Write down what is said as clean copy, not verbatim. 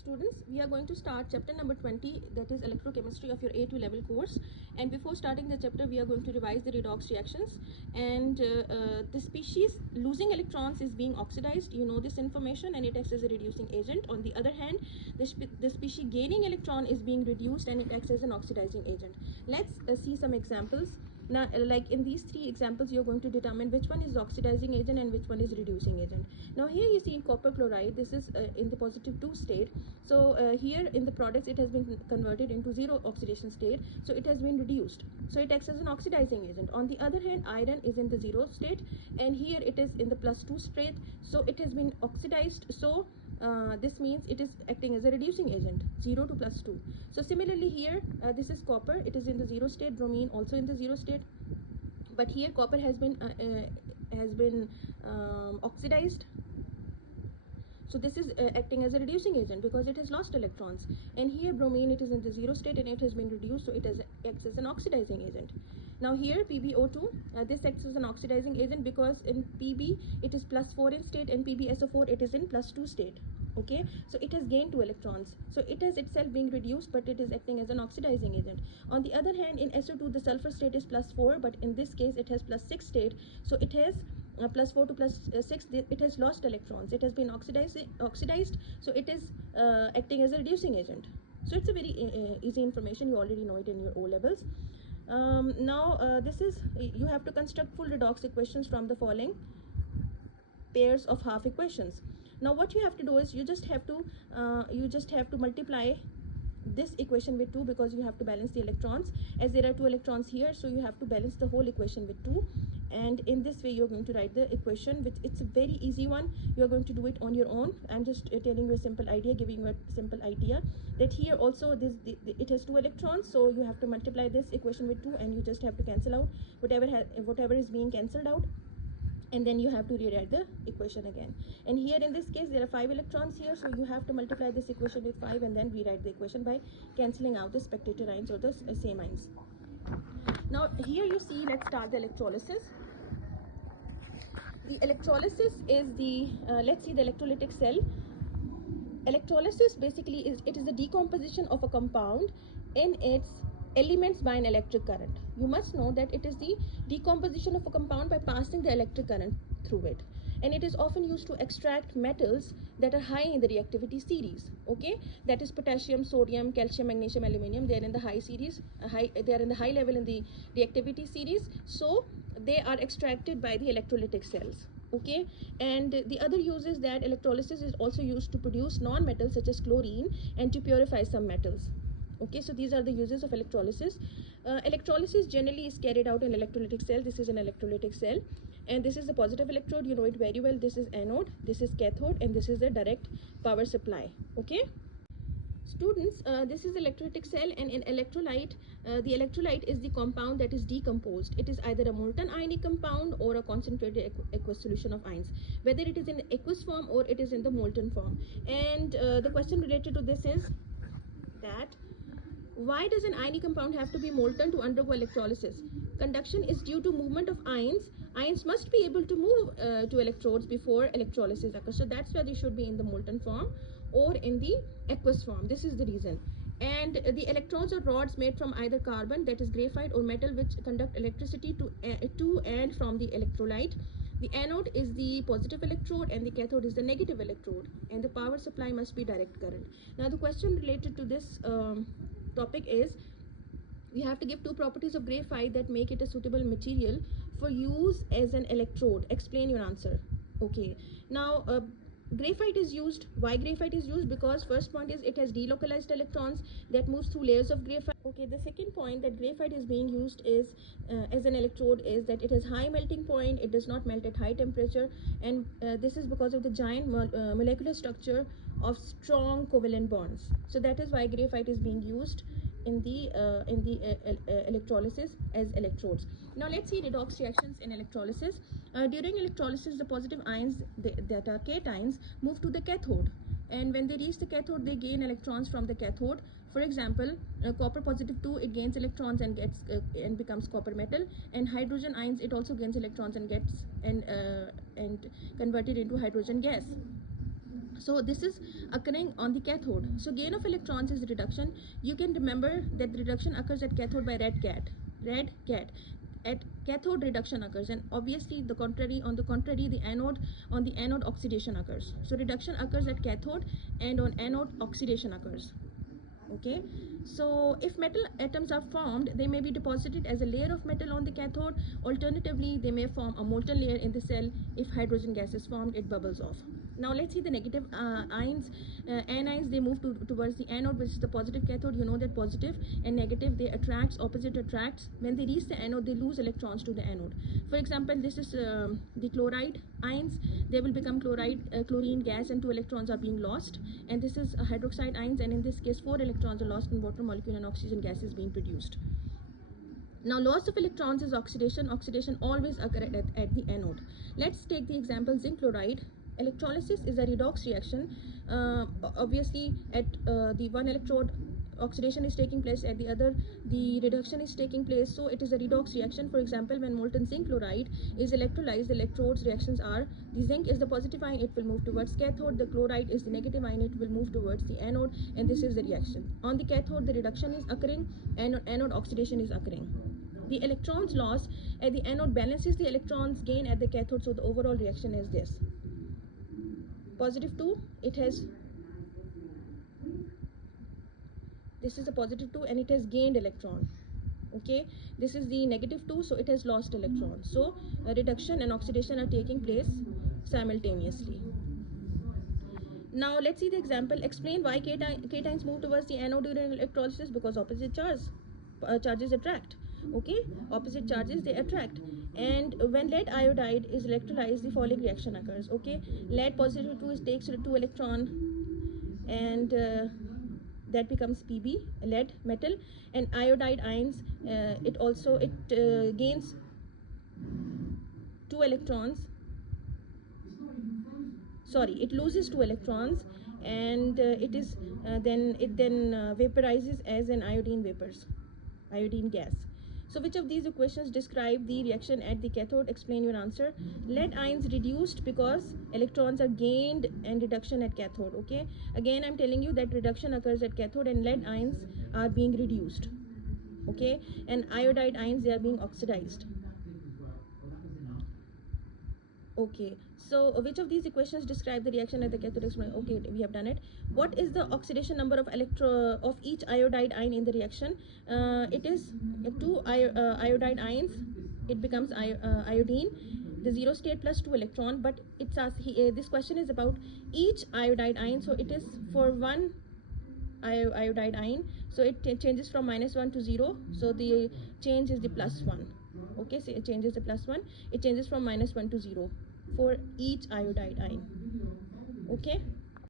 Students, we are going to start chapter number 20, that is electrochemistry of your A2 level course. And before starting the chapter, we are going to revise the redox reactions. And the species losing electrons is being oxidized. You know this information, and it acts as a reducing agent. On the other hand, the species gaining electron is being reduced, and it acts as an oxidizing agent. Let's see some examples. Now, like in these three examples, you're going to determine which one is the oxidizing agent and which one is reducing agent. Now here you see in copper chloride, this is in the positive 2 state. So here in the products, it has been converted into zero oxidation state. So it has been reduced. So it acts as an oxidizing agent. On the other hand, iron is in the 0 state, and here it is in the +2 state. So it has been oxidized. So this means it is acting as a reducing agent, 0 to +2. So similarly here, this is copper, it is in the 0 state, bromine also in the 0 state, but here copper has been oxidized. So this is acting as a reducing agent because it has lost electrons. And here bromine, it is in the 0 state and it has been reduced, so it acts as an oxidizing agent. Now here PbO2, this acts as an oxidizing agent because in Pb it is +4 in state, and PbSO4 it is in +2 state. Okay, so it has gained 2 electrons. So it has itself being reduced, but it is acting as an oxidizing agent. On the other hand, in SO2 the sulfur state is +4, but in this case it has +6 state. So it has +4 to +6, it has lost electrons. It has been oxidized, so it is acting as a reducing agent. So it's a very easy information. You already know it in your O levels. Now this is, you have to construct full redox equations from the following pairs of half equations. Now what you have to do is you just have to multiply this equation with 2, because you have to balance the electrons, as there are 2 electrons here, so you have to balance the whole equation with 2. And in this way you're going to write the equation, which it's a very easy one. You're going to do it on your own. I'm just telling you a simple idea, giving you a simple idea that here also it has 2 electrons, so you have to multiply this equation with 2, and you just have to cancel out whatever is being cancelled out, and then you have to rewrite the equation again. And here in this case there are 5 electrons here, so you have to multiply this equation with 5 and then rewrite the equation by cancelling out the spectator ions or the same ions. Now here you see, let's start the electrolysis. The electrolysis is the let's see the electrolytic cell. Electrolysis basically is the decomposition of a compound in its elements by an electric current. You must know that it is the decomposition of a compound by passing the electric current through it, and it is often used to extract metals that are high in the reactivity series. Okay, that is potassium, sodium, calcium, magnesium, aluminium. They are in the high series, they are in the high level in the reactivity series, so they are extracted by the electrolytic cells. Okay, and the other use is that electrolysis is also used to produce non-metals such as chlorine and to purify some metals. Okay, so these are the uses of electrolysis. Electrolysis generally is carried out in electrolytic cell. This is an electrolytic cell, and this is the positive electrode. You know it very well. This is anode, this is cathode, and this is the direct power supply. Okay, students, this is electrolytic cell, and in electrolyte, the electrolyte is the compound that is decomposed. It is either a molten ionic compound or a concentrated aqueous solution of ions, whether it is in the aqueous form or it is in the molten form. And the question related to this is that why does an ionic compound have to be molten to undergo electrolysis? Conduction is due to movement of ions. Ions must be able to move to electrodes before electrolysis occurs. So that's why they should be in the molten form or in the aqueous form. This is the reason. And the electrodes are rods made from either carbon, that is graphite, or metal, which conduct electricity to and from the electrolyte. The anode is the positive electrode and the cathode is the negative electrode, and the power supply must be direct current. Now the question related to this topic is, we have to give 2 properties of graphite that make it a suitable material for use as an electrode. Explain your answer. Okay, now graphite is used. Why graphite is used? Because first point is it has delocalized electrons that moves through layers of graphite. Okay, the second point that graphite is being used is as an electrode is that it has high melting point. It does not melt at high temperature, and this is because of the giant molecular structure of strong covalent bonds. So that is why graphite is being used in the electrolysis as electrodes. Now let's see redox reactions in electrolysis. During electrolysis, the positive ions that are cations move to the cathode, and when they reach the cathode, they gain electrons from the cathode. For example, copper +2, it gains electrons and gets and becomes copper metal, and hydrogen ions, it also gains electrons and gets and converted into hydrogen gas. So this is occurring on the cathode. So gain of electrons is reduction. You can remember that reduction occurs at cathode by red cat. At cathode reduction occurs, and obviously on the contrary the anode oxidation occurs. So reduction occurs at cathode, and on anode oxidation occurs. Okay, so if metal atoms are formed, they may be deposited as a layer of metal on the cathode. Alternatively, they may form a molten layer in the cell. If hydrogen gas is formed, it bubbles off. Now let's see the negative ions. Anions, they move towards the anode, which is the positive cathode. You know that positive and negative, they opposite attracts. When they reach the anode, they lose electrons to the anode. For example, this is the chloride ions. They will become chlorine gas, and 2 electrons are being lost. And this is hydroxide ions, and in this case 4 electrons are lost in water molecule, and oxygen gas is being produced. Now loss of electrons is oxidation. Oxidation always occurs at the anode. Let's take the example zinc chloride. Electrolysis is a redox reaction. Obviously at the one electrode, oxidation is taking place, at the other the reduction is taking place, so it is a redox reaction. For example, when molten zinc chloride is electrolyzed, the electrodes reactions are: the zinc is the positive ion, it will move towards cathode; the chloride is the negative ion, it will move towards the anode, and this is the reaction. On the cathode, the reduction is occurring, and on anode oxidation is occurring. The electrons lost at the anode balances the electrons gain at the cathode, so the overall reaction is this: positive 2, it has, this is a positive 2 and it has gained electron. Okay, this is the negative 2, so it has lost electron. So reduction and oxidation are taking place simultaneously. Now let's see the example. Explain why cations move towards the anode during electrolysis. Because opposite charges attract. Okay, opposite charges, they attract. And when lead iodide is electrolyzed, the following reaction occurs. Okay, lead positive 2 takes 2 electron, and that becomes Pb, lead metal. And iodide ions, it gains 2 electrons, sorry, it loses 2 electrons, and it then vaporizes as an iodine gas. So which of these equations describe the reaction at the cathode? Explain your answer. Lead ions reduced because electrons are gained, and reduction at cathode. Okay, again I'm telling you that reduction occurs at cathode, and lead ions are being reduced. Okay, and iodide ions, they are being oxidized. Okay, so which of these equations describe the reaction at the cathode? Okay, we have done it. What is the oxidation number of each iodide ion in the reaction? It is 2 iodide ions. It becomes iodine. The 0 state plus 2 electron. But it's this question is about each iodide ion. So it is for one iodide ion. So it changes from -1 to 0. So the change is the +1. Okay, so it changes the +1. It changes from -1 to 0 for each iodide ion. Okay.